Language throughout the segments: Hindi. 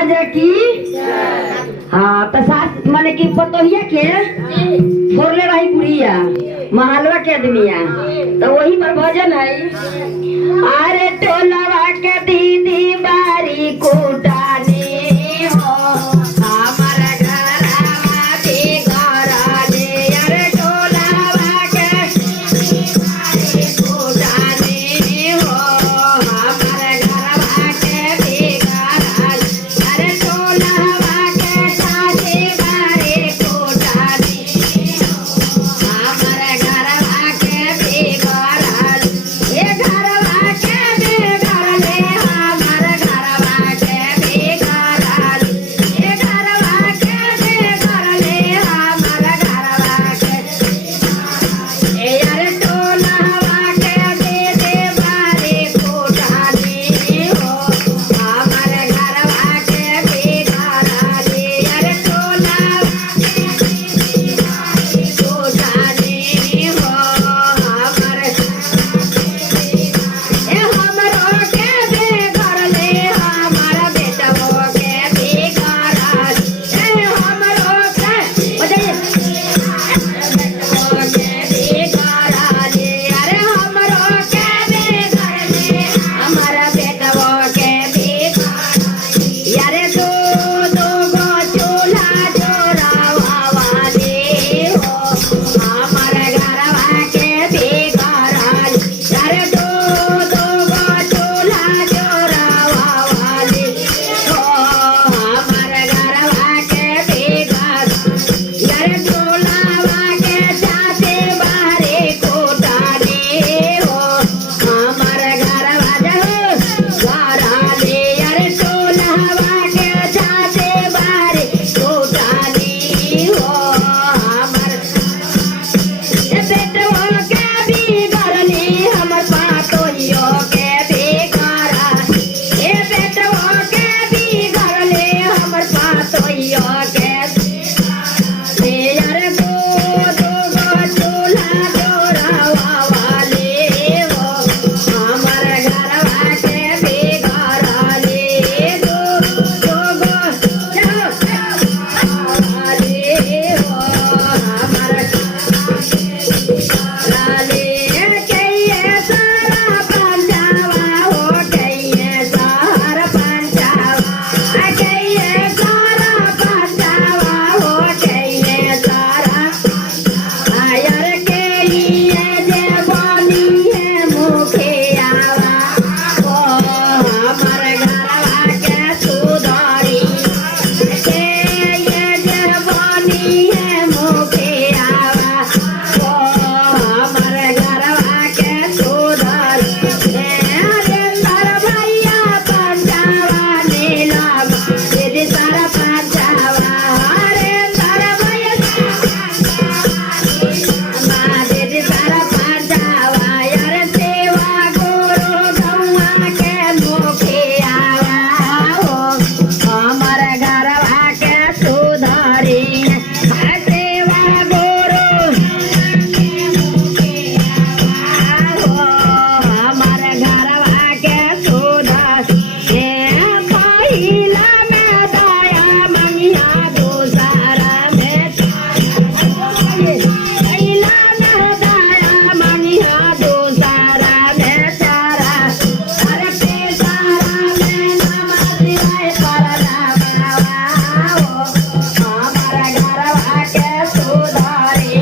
महाराज की। हाँ तो सास माने की पतोहिया के फोड़ले रही बुढ़िया महलवा के आदमिया तो वही पर भजन है। अरे टोलवा के दीदी बारी कुटानी हो हमारा घरवा के घराने। अरे टोलवा के बारी कुटानी हो हमारा घरवा के भी घराने। अरे टोलवा के साथी बारी कुटानी हमारा घरवा के भी घराने। ये घरवा के भी घराने हमारा घरवा के भी घराने। ये घरवा के भी घराने हमारा घरवा के। ए यार टोलवा के दीदी बारी कुटानी हो हमारे घरवा के भी घराने। अरे टोलवा के दीदी बारी कुटानी हो हमारे ए हमरो के भी घरले हमारा बेटवो के भी घराने। ए हमरो के बजाइए बेटवो के भी घराने। अरे हमरो के भी घरले हमारा बेटवो के भी घराने। यारे दो दो गो चूल्हा जोरावा वाली हो हमारे घरवा के भी घराने। यारे दो दो गो चूल्हा जोरावा वाली हो हमारे घरवा के भी घराने। यारे टोलवा के साथे बारी कुटानी हो हमारे घरवा जाओ घराने। यारे टोलवा के साथे बारी कुटानी हो हमारे ए बेटवो के भी घरनी हमर पातोहियो के भी घराने। ए बेटवो के भी घरले हमर पातोहियो के। यार दो दो गो चूल्हा जोरावा वाली हो हमारे घरवा के भी घराने। दो दो गो वाली हो हमारे लाले कहिए सारा पंजावा हो कहिए सारा पंजावा कहिए सारा पंजावा हो कहिए सारा। आयर के लिए जवानी है मुखियावा हो हमारे घरवा के सुधारी। के ये जवानी है मुखियावा हो हमारे घरवा के सुधारी। अरे तारा भैया पंजावा नीलम दीदी तारा पंजावा। अरे तारा भैया दीदी तारा पंजावा। यार सेवा गुरु गौवा के मुखियावा हो हमारे घरवा के सुधारी। सेवा गुरु हो हमारे घरवा के सुधारी। पहिला में दया मंगिया दूसरा में पहिला में दया मंगिया दूसरा में तारा। अरे तेसारा में नमः शिवाय परनामा हो हमारा घरवा के सुधारी।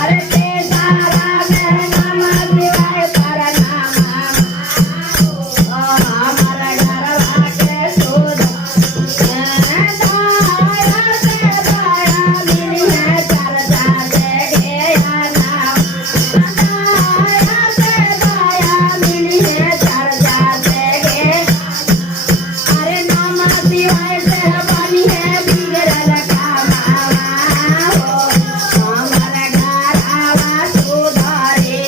अरे तेसारा में नमः शिवाय परनामा हो हमारा घरवा के सुधारी। दाया से दाया मिली है चर्चा देगे नाम। दाया से दाया मिली है चर्चा देगे। अरे नमः शिवाय से बनी है बिगड़ल कामावा हो हमारा घरवा सुधारी।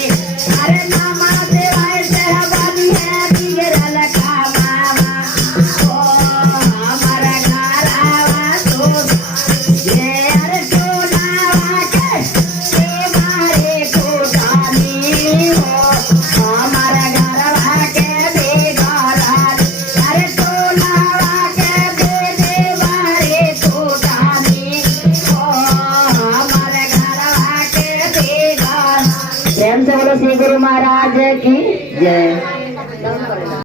अरे नमः शिवाय से बनी है बिगड़ल कामावा हो हमारा घरवा सुधारी। अरे टोलवा के बारी कुटानी हो हमारा घरवा के भी घराने। अरे टोलवा के सदगुरु महाराज की जय।